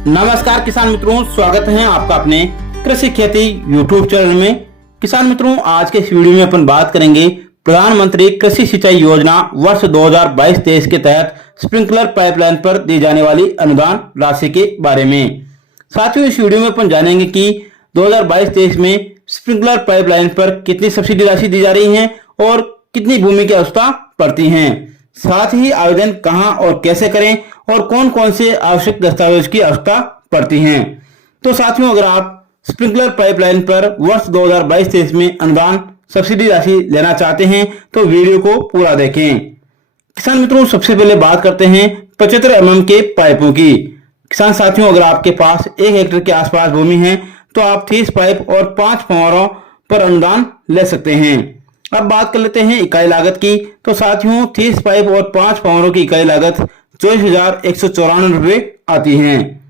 नमस्कार किसान मित्रों, स्वागत है आपका अपने कृषि खेती यूट्यूब चैनल में। किसान मित्रों, आज के इस वीडियो में अपन बात करेंगे प्रधानमंत्री कृषि सिंचाई योजना वर्ष 2022-23 के तहत स्प्रिंकलर पाइपलाइन पर दी जाने वाली अनुदान राशि के बारे में। साथियों, इस वीडियो में अपन जानेंगे कि 2022-23 में स्प्रिंकलर पाइपलाइन पर कितनी सब्सिडी राशि दी जा रही है और कितनी भूमि की आवश्यकता पड़ती है। साथ ही आवेदन कहां और कैसे करें और कौन कौन से आवश्यक दस्तावेज की आवश्यकता पड़ती है। तो साथियों, अगर आप स्प्रिंकलर पाइपलाइन पर वर्ष 2022-23 में अनुदान सब्सिडी राशि लेना चाहते हैं तो वीडियो को पूरा देखें। किसान मित्रों, सबसे पहले बात करते हैं 75 mm के पाइपों की। किसान साथियों, अगर आपके पास 1 हेक्टेयर के आसपास भूमि है तो आप 30 पाइप और 5 फव्वारों पर अनुदान ले सकते हैं। अब बात कर लेते हैं इकाई लागत की। तो साथियों, 30 पाइप और 5 फव्वारों की इकाई लागत 24,194 रुपये आती है।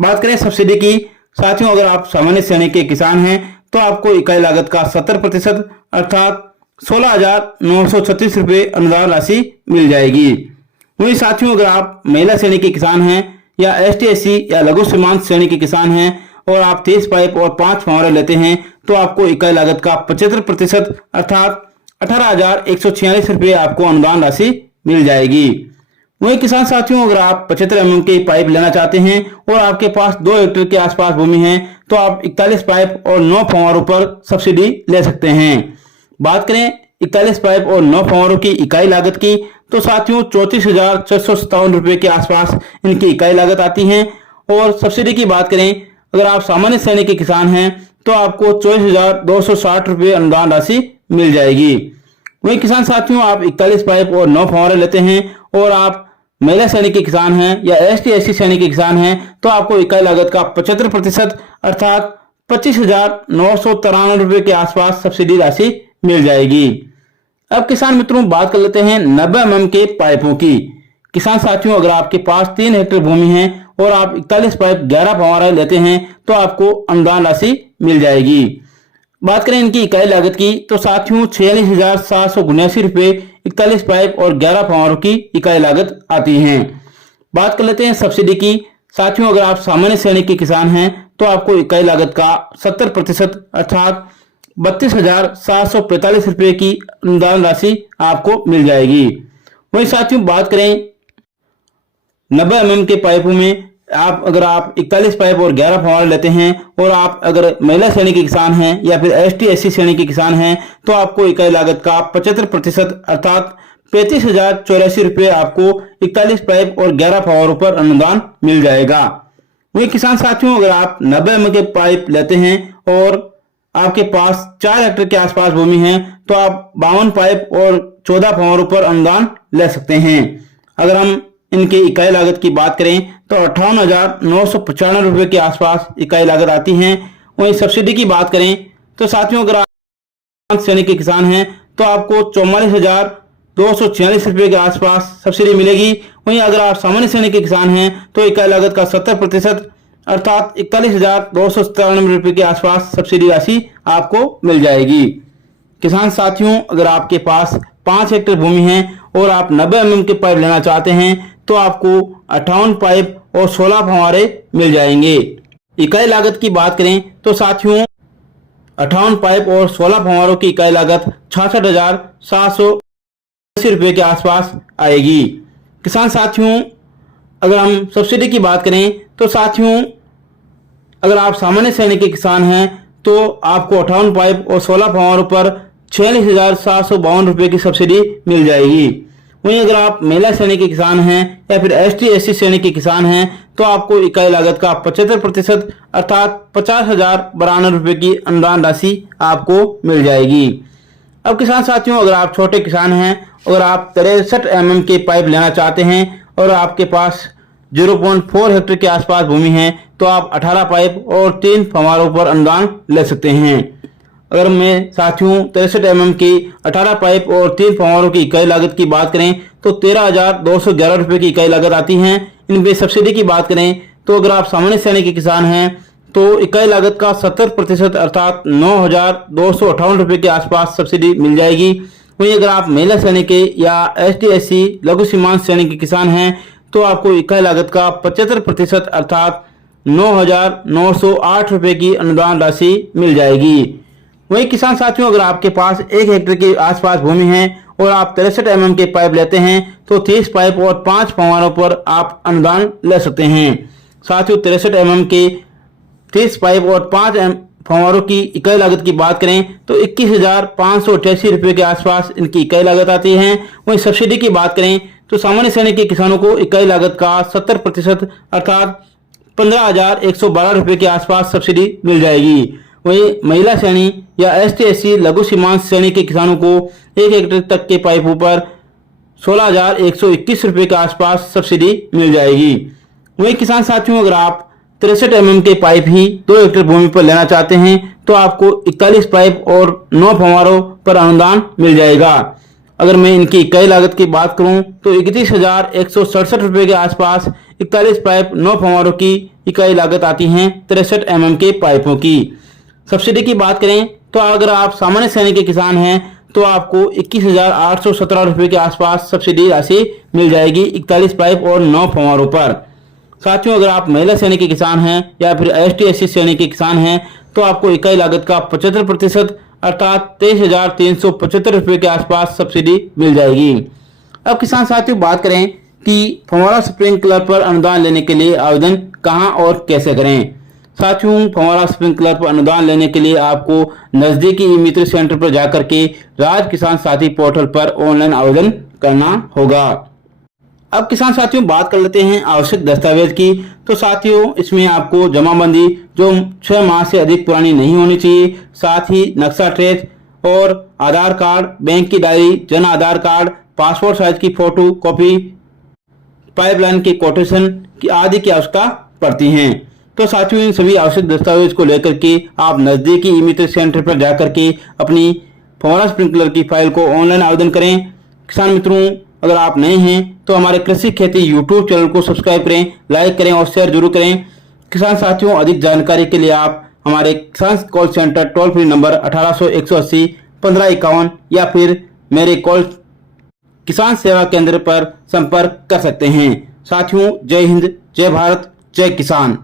बात करें सब्सिडी की। साथियों, अगर आप सामान्य श्रेणी के किसान हैं तो आपको इकाई लागत का 70% अर्थात 16,936 रुपये अनुदान राशि मिल जाएगी। वहीं साथियों, अगर आप महिला श्रेणी के किसान हैं या ST/SC या लघु सीमांत श्रेणी के किसान हैं और आप 30 पाइप और 5 फव्वारे लेते हैं तो आपको इकाई लागत का 75% अर्थात 18,146 रुपये आपको अनुदान राशि मिल जाएगी। वही किसान साथियों, अगर आप 75 mm के पाइप लेना चाहते हैं और आपके पास 2 हेक्टेयर के आसपास भूमि है तो आप 41 पाइप और 9 फव्वारों पर सब्सिडी ले सकते हैं। बात करें 41 पाइप और 9 फव्वारों की इकाई लागत की तो साथियों 34,657 रुपये के आसपास इनकी इकाई लागत आती है। और सब्सिडी की बात करें, अगर आप सामान्य श्रेणी के किसान हैं तो आपको 24,260 रुपये अनुदान राशि मिल जाएगी। वही किसान साथियों, आप 41 पाइप और 9 फव्वारे लेते हैं और आप महिला श्रेणी के किसान हैं या ST/SC श्रेणी के किसान हैं तो आपको इकाई लागत का 75% अर्थात 25,993 रुपये के आसपास सब्सिडी राशि मिल जाएगी। अब किसान मित्रों, बात कर लेते हैं 90 mm के पाइपों की। किसान साथियों, अगर आपके पास 3 हेक्टेयर भूमि है और आप 41 पाइप 11 फव्वारे लेते हैं तो आपको अनुदान राशि मिल जाएगी। बात करें इनकी इकाई लागत की तो साथियों 46,779 रुपये 41 पाइप और 11 फव्वारों की इकाई लागत आती है। बात कर लेते हैं सब्सिडी की। साथियों, अगर आप सामान्य श्रेणी के किसान हैं तो आपको इकाई लागत का 70% अर्थात 32,745 रुपये की अनुदान राशि आपको मिल जाएगी। वही साथियों, बात करें 90 mm के पाइपों में अगर आप 41 पाइप और 11 फव्वारे लेते हैं और आप अगर महिला श्रेणी के किसान हैं या फिर ST/SC श्रेणी के किसान हैं तो आपको इकाई लागत का 75% अर्थात 35,084 रुपये आपको 41 पाइप और 11 फव्वारों पर अनुदान मिल जाएगा। वही किसान साथियों, अगर आप 90 mm के पाइप लेते हैं और आपके पास 4 हेक्टेयर के आसपास भूमि है तो आप 52 पाइप और 14 फव्वारों पर अनुदान ले सकते हैं। अगर हम इनकी इकाई लागत की बात करें तो 58,995 रुपये के आसपास इकाई लागत आती है। वहीं सब्सिडी की बात करें तो साथियों, अगर आप श्रेणी के किसान हैं तो आपको 44,246 रुपये के आसपास सब्सिडी मिलेगी। वहीं अगर आप सामान्य श्रेणी के किसान हैं तो इकाई लागत का 70% अर्थात 41,297 रुपये के आसपास सब्सिडी राशि आपको मिल जाएगी। किसान साथियों, अगर आपके पास 5 हेक्टेयर भूमि है और आप 90 mm के पाइप लेना चाहते हैं तो आपको 58 पाइप और 16 फव्वारे मिल जाएंगे। इकाई लागत की बात करें तो साथियों 58 पाइप और 16 फव्वारों की इकाई लागत 66,780 रुपये के आसपास आएगी। किसान साथियों, अगर हम सब्सिडी की बात करें तो साथियों, अगर आप सामान्य श्रेणी के किसान हैं तो आपको 58 पाइप और 16 फव्वारों पर 46,752 रुपये की सब्सिडी मिल जाएगी। वहीं अगर आप महिला श्रेणी के किसान हैं या फिर ST/SC श्रेणी के किसान हैं तो आपको इकाई लागत का 75% अर्थात 50,092 रुपये की अनुदान राशि आपको मिल जाएगी। अब किसान साथियों, अगर आप छोटे किसान हैं, अगर आप 63 mm के पाइप लेना चाहते हैं और आपके पास 0.4 हेक्टेयर के आसपास भूमि है तो आप 18 पाइप और 3 फव्वारों पर अनुदान ले सकते हैं। अगर मैं साथियों 63 mm की 18 पाइप और 3 फव्वारों की इकाई लागत की बात करें तो 13,211 रुपये की इकाई लागत आती है। इनमें सब्सिडी की बात करें तो अगर आप सामान्य श्रेणी के किसान हैं तो इकाई लागत का 70% अर्थात 9,258 रुपये के आसपास सब्सिडी मिल जाएगी। वहीं अगर आप महिला श्रेणी के या ST/SC लघु सीमांत श्रेणी के किसान हैं तो आपको इकाई लागत का 75% अर्थात 9,908 रुपए की अनुदान राशि मिल जाएगी। वहीं किसान साथियों, अगर आपके पास 1 हेक्टेयर के आसपास भूमि है और आप 63 mm के पाइप लेते हैं तो 30 पाइप और 5 फव्वारों पर आप अनुदान ले सकते हैं। साथियों, 63 mm के 30 पाइप और 5 फव्वारों की इकाई लागत की बात करें तो 21,588 रुपये के आसपास इनकी इकाई लागत आती है। वहीं सब्सिडी की बात करें तो सामान्य श्रेणी के किसानों को इकाई लागत का 70% अर्थात 15,112 रुपये के आसपास सब्सिडी मिल जाएगी। वहीं महिला श्रेणी या ST/SC लघु सीमांत श्रेणी के किसानों को 1 हेक्टेयर तक के पाइपों पर 16,121 रुपये के आसपास सब्सिडी मिल जाएगी। वहीं किसान साथियों, अगर आप 63 mm के पाइप ही 2 हेक्टेयर भूमि पर लेना चाहते हैं तो आपको 41 पाइप और 9 फव्वारों पर अनुदान मिल जाएगा। अगर मैं इनकी इकाई लागत की बात करूं तो 31,167 रुपये के आसपास 41 पाइप 9 फव्वारों की इकाई लागत आती हैं 63 mm के पाइपों की। सब्सिडी की बात करें तो अगर आप सामान्य श्रेणी के किसान हैं तो आपको 21,817 रुपये के आसपास सब्सिडी राशि मिल जाएगी 41 पाइप और 9 फव्वारों पर। साथियों, अगर आप महिला श्रेणी के किसान हैं या फिर ST/SC श्रेणी के किसान हैं तो आपको इकाई लागत का 75% अर्थात 23,375 रुपये के आसपास सब्सिडी मिल जाएगी। अब किसान साथियों, बात करें कि फव्वारा स्प्रिंकलर पर अनुदान लेने के लिए आवेदन कहां और कैसे करें। साथियों, फव्वारा स्प्रिंकलर पर अनुदान लेने के लिए आपको नजदीकी ई-मित्र सेंटर पर जाकर के राज्य किसान साथी पोर्टल पर ऑनलाइन आवेदन करना होगा। अब किसान साथियों, बात कर लेते हैं आवश्यक दस्तावेज की। तो साथियों, इसमें आपको जमाबंदी जो 6 माह से अधिक पुरानी नहीं होनी चाहिए, साथ ही नक्शा ट्रेस और आधार कार्ड, बैंक की diary, Jan Aadhaar card, passport size की फोटो कॉपी, पाइपलाइन की कोटेशन की आदि की आवश्यकता पड़ती हैं। तो साथियों, इन सभी आवश्यक दस्तावेज को लेकर के आप नजदीकी ई-मित्र सेंटर पर जाकर के अपनी फव्वारा स्प्रिंकलर की फाइल को ऑनलाइन आवेदन करें। किसान मित्रों, अगर आप नए हैं तो हमारे कृषि खेती यूट्यूब चैनल को सब्सक्राइब करें, लाइक करें और शेयर जरूर करें। किसान साथियों, अधिक जानकारी के लिए आप हमारे किसान call centre toll free number 1800 180 1551 या फिर मेरे कॉल किसान सेवा केंद्र पर संपर्क कर सकते हैं। साथियों, जय हिंद, जय भारत, जय किसान।